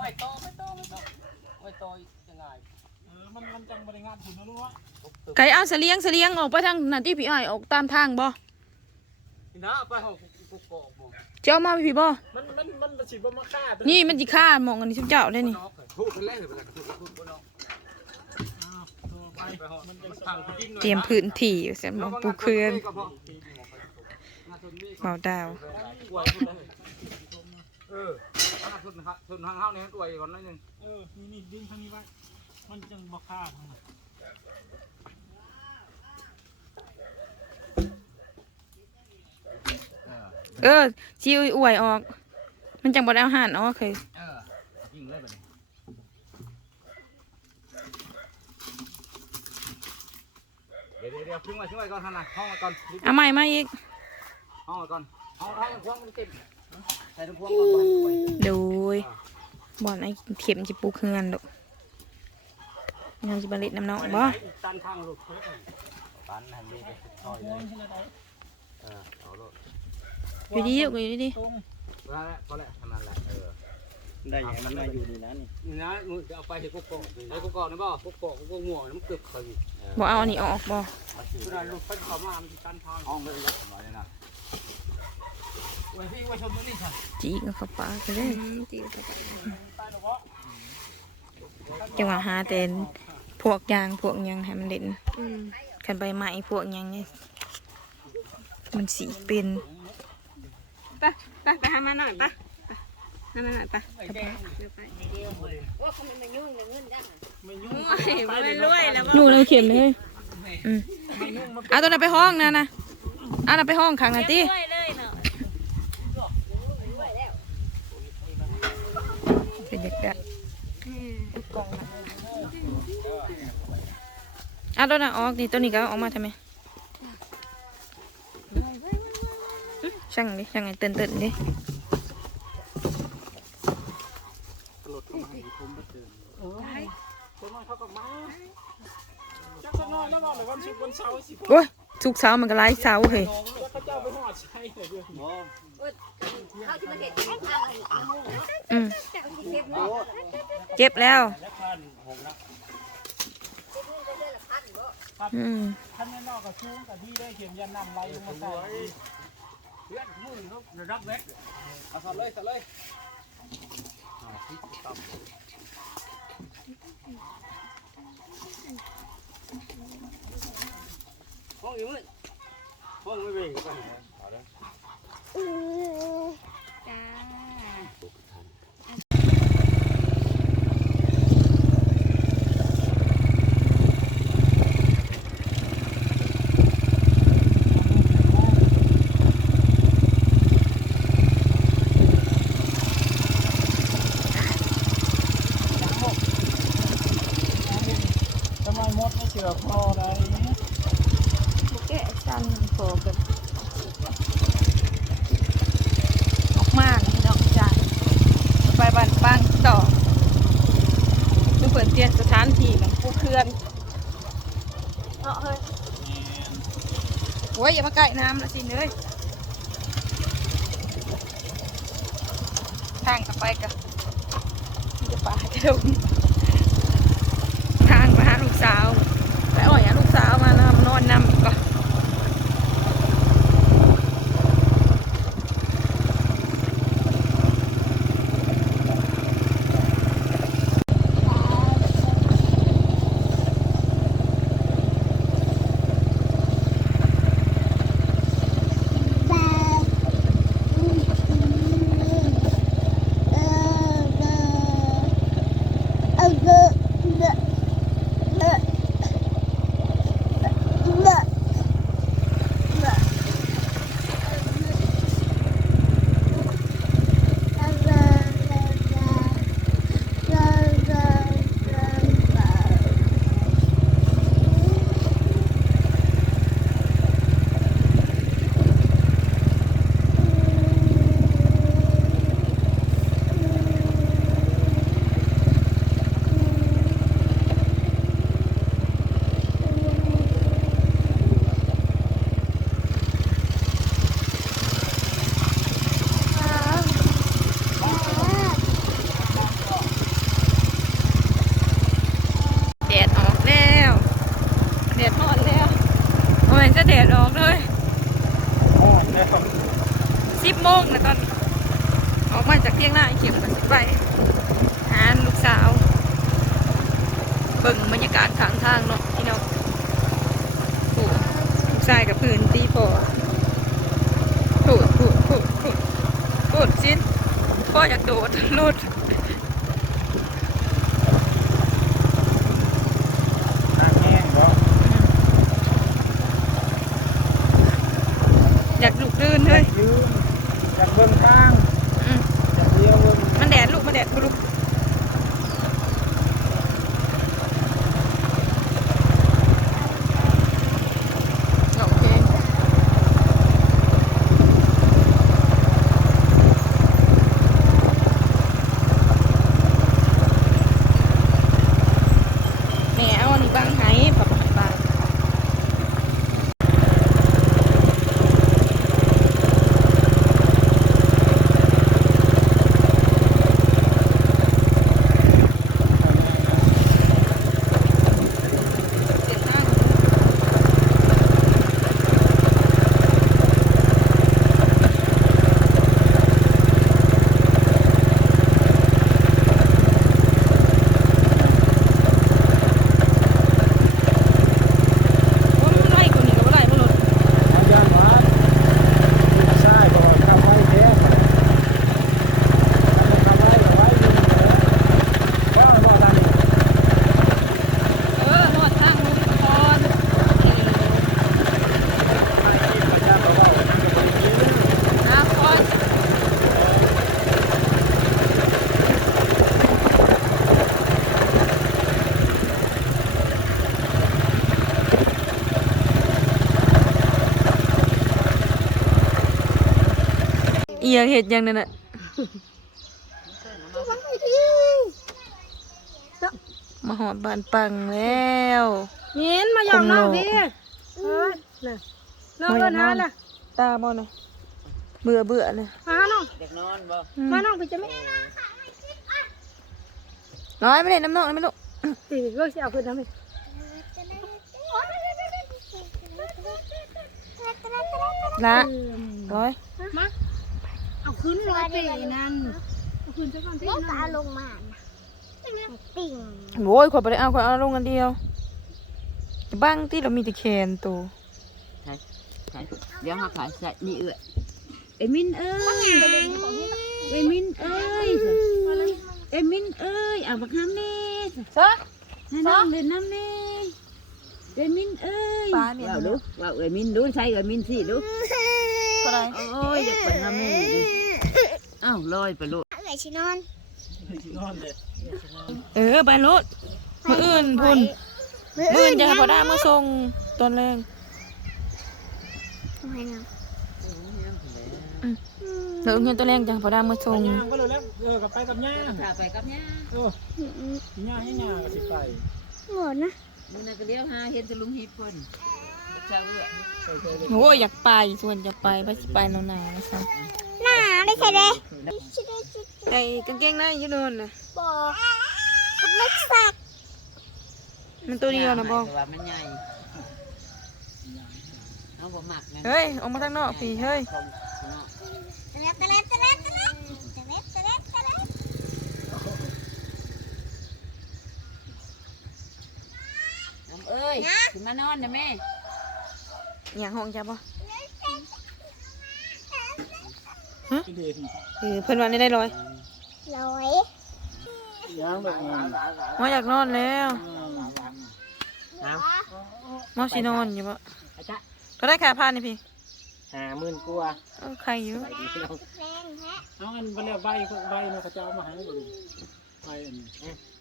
ไว้โตไม่โตไม่โตไว้โตยังไงเออมันมันจังบริงานคุณนะรู้ว่าไก่เอาเสลียงเสลียงออกไปทางหน้าที่พี่อ้ายออกตามทางบ่นี่นะไปห้องกุกโกะบ่เจ้ามาพี่บ่มันมันมันประสิบ่มาฆ่าตัวนี่มันสิฆ่าหมองอันนี้ชุบเจ้าได้นี่พูดกันแล้วไปแล้วพูดพูดบ่น้องอ้าวตัวไปไปห้องมันมัจะนสพังบายจริงเตรียมพื้นที่เสร็จหมองปลูกเคือนเบาดาวกล้วยพุ่นเลยเออ ถ้าทุนครับทุนทางเฮานี่กล้วยก่อนหน่อยนึงเออ นี่นี่ดึงทางนี้ไว้ มันจังบ่ฆ่าทางนั้นเออชิวอวยออก มันจังบ่ได้เอาห่านออกเคยเออยิงเลยบัดนี้เดี๋ยวเดี๋ยวพึ่งไว้พึ่งไว้ก่อนท่านน่ะห้องไว้ก่อนเอาใหม่มาอีกห้องไว้ก่อนห้องห้องพวงมันเต็มใส่ถุงพวงก่อนบ่ให้กล้วยโดยบ่อนไอ้เข็มสิปลูกเฮือนดอกยังสิบ่เล็ดน้ำน้องบ่ตันทางหลุดเขาแล้วกันปันให้มีไปซอยมเลองยที่ไหนได้เออเอาโลดอยู่ดีอยู่ดีดีตรงพอแล้วพอแล้วทำนั่นแหละเออได้ยังไงมันมาอยู่นี่นะนี่นี่นะมึงจะเอาไปให้กุ๊กโกะไอ้กุ๊กโกะนี่บ่กุ๊กโกะกุ๊กโกะง่วงนี่มันเกือบเคยบ่เอาอันนี้ออกบ่เวลาลูกเพิ่นเข้ามามันสิตันทางห้องเลยละหน่อยนะไว้พี่ไว้ชมตรงนี้ค่ะ จีกับเข้าปากไปเลยตายหรอวะจังหวะหาแต่พวกยางพวกหยังให้มันเด่นคันใบไม้พวกหยังนี่มันสีเป็นไปไปไปหามาหน่อยไปไปหามาหน่อยไปไอ้แกงว่าเขาไม่มายุ่งเลยเงินได้ไม่ยุ่งไม่รวยแล้วหนูเลยเข็มเลยอืมไม่ยุ่งมันเอาตัวนั้นไปห้องนะนะเอานั้นไปห้องขังหน่อยติ รวยเลยเนาะเป็นเด็กเด็กเอาตัวนั้นออกนี่ตัวนี้ก็เอาออกมาทำไมอื้อช่างดิช่างไอ้เต้นเต้นดิตัวน้อยเขาก็มาจักตัวน้อยแล้วว่าเลยวันศุกร์วันเสาร์สิพวกโอ้ย ทุกเช้ามันก็ไล่เช้าเฮ้ยอืมเก็บเนาะเก็บแล้วอืมท่านแม่นอกกับชูงกับที่ได้เขียนยันนำไรลงมาใส่เพื่อนมือเขารับเวทเอาสอดเลยสอดเลย ห้องอยู่มึงห้องไม่เบ่งกันจ้า ทำไมมดไม่เชื่อพออะไร แกะจันโผล่กันออกมาเลยดอกจานไปบ้านปังต่อดูเปิดเตียนสถานูเคลื่อนเนาะเฮ้ยโอ้ยอย่ามาใกล้น้ำละสิเลยทางกับไปกับจะป่าจะดงทางมาหาลูกสาว แดดร้อนแล้วทำไมจะแดดออกเลยสิบโมงนะตอนออกมาจากเที่ยงหน้าเขียวกับสิไปหาลูกสาวเบิ่งบรรยากาศข้างทางเนาะพี่น้องผูกลูกชายกับพื้นตีพอผูดผูดผูดผูดผูดชิ้นพ่ออยากโดดรุด เอียงเห็ดหยังนั่นน่ะมาหอดบานปังแล้วเย็นมายอมน้องดิเออน่ะน้องก็น่าล่ะตาบ่น่ะเบื่อเบื่อเลยมาน้องเด็กนอนบ่มาน้องไปจะไม่น้อยไม่ได้น้ำนองนะไม่ลูกตีก็จะเอาขึ้นทำไมละร้อยมาเอา ขึ้นร้อยปีนั่นเอาขึ้นซะก่อนที่ก็นั่เอานลงมานะติ่งโว้ยขอไปได้เอาขอเอาลงกันเดียวจะบ้างที่เรามีแต่แคนตัวเดี๋ยวหาขายใส่นี่เอื้อเอมินเอ้ยเอมินเอ้ยเอมินเอ้ยเอาบักน้ำเน่ซะให้น้องเล่นน้ำเน่เอมินเอ้ยปลาเนี่ยว้าวดูว้าวเอมินดูใช่เอมินสิดูเท่าไหรโอ้ยเด็กเปิดน้ำเน่ดิ อ้าวลอยไปลูกเอ๋ยชินอนนอนเลยเออไปรถมืออื่นพุ่นมืออื่นจะให้พอได้มาส่งตอนแรงทำไมนะเดี๋ยวเงินตัวแรงจะให้พอได้มาส่งย่างก็เลยแล้วเออกับไปกับย่าพาไปกับย่าเออย่าให้ย่าก็สิไปหมดนะมึงน่ะก็เลี้ยวหาเห็นแตะลุงฮิปเพิ่นเจ้าเอื้อโอ้ยอยากไปส่วนอยากไปไปสิไปหนาวๆนะคะหน้า ได้ใช่เลยชิได้ชิไอ้กางเกงในอยืดนนะบอกไม่สัก มันตัวเดียวนะบอกแต่ว่ามันใหญ่เอาบ่หมักนะเฮ้ยออกมาทางนอกพี่เฮ้ยตะเล็ดตะเล็ดตะเล็ดตะเล็ดตะเล็ดตะเล็ดตะเล็ดน้ำเอ้ยขึ้นมานอนนะแม่อย่างห้องจับ ปะที่เด่นเออเพิ่นวันนี้ได้ร้อยลอยย่างแบบนี้หมออยากนอนแล้วเอาหมอสินอนอยู่ปะอาจารย์ก็ได้ค่าพานนี่พี่หาหมื่นกว่าเออใครอยู่ไปดีพี่น้องแรงแฮะเอาอันไปแล้วใบใบเนาะเขาจะเอามาให้บ่ดีใบอันนี้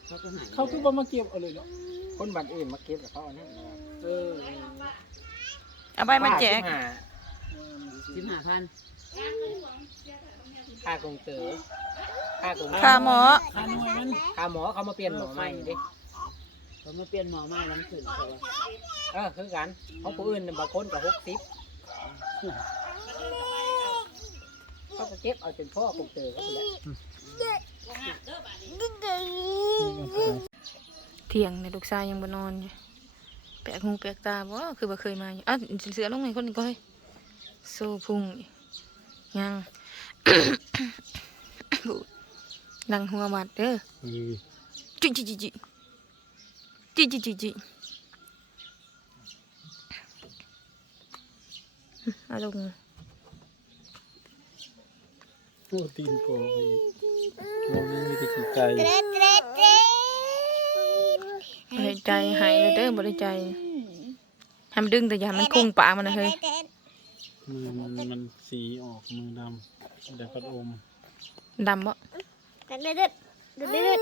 เขาก็หายเขาคือบ่มาเก็บเอาเลยเนาะคนบัตรอื่นมาเก็บกับเขาอันนี้เออเอาใบมาแจกสิบห้าพัน ค่ากงเต๋อค่ากงค่าหมอค่าหน่วยมันค่าหมอเขามาเปลี่ยนหมอใหม่ดิเขามาเปลี่ยนหมอมาแล้วมันขึ้นเขาว่าเออคือกันเขาผู้อื่นน่ะบางคนกับหกสิบเขาก็เก็บเอาจนพ่อกงเต๋อเขาไปแล้วเที่ยงในลูกชายยังบ่นอนอยู่แปลกหูแปลกตาบ่คือบ่เคยมาอยู่อ้าวเสือลงไหนคนนี้ก็เฮ้ยโซ่พุงอีก ยังดังหัวบัดเด้ออืมจิจิจิจิจิจิจิจิเอาลงโอ้ตีนโกอีกมองนี่มีแต่ขี้ไก่เตร็ดเตร็ดเตร็ดบริใจหายเลยเด้อบริใจทำดึงแต่อย่ามันคุ้งปากมันนะเฮ้ยเตร็ด มือมันมันสีออกมือดำเดี๋ยวก็อมดำบ่เตร็ดเตร็ดเตร็ดเตร็ด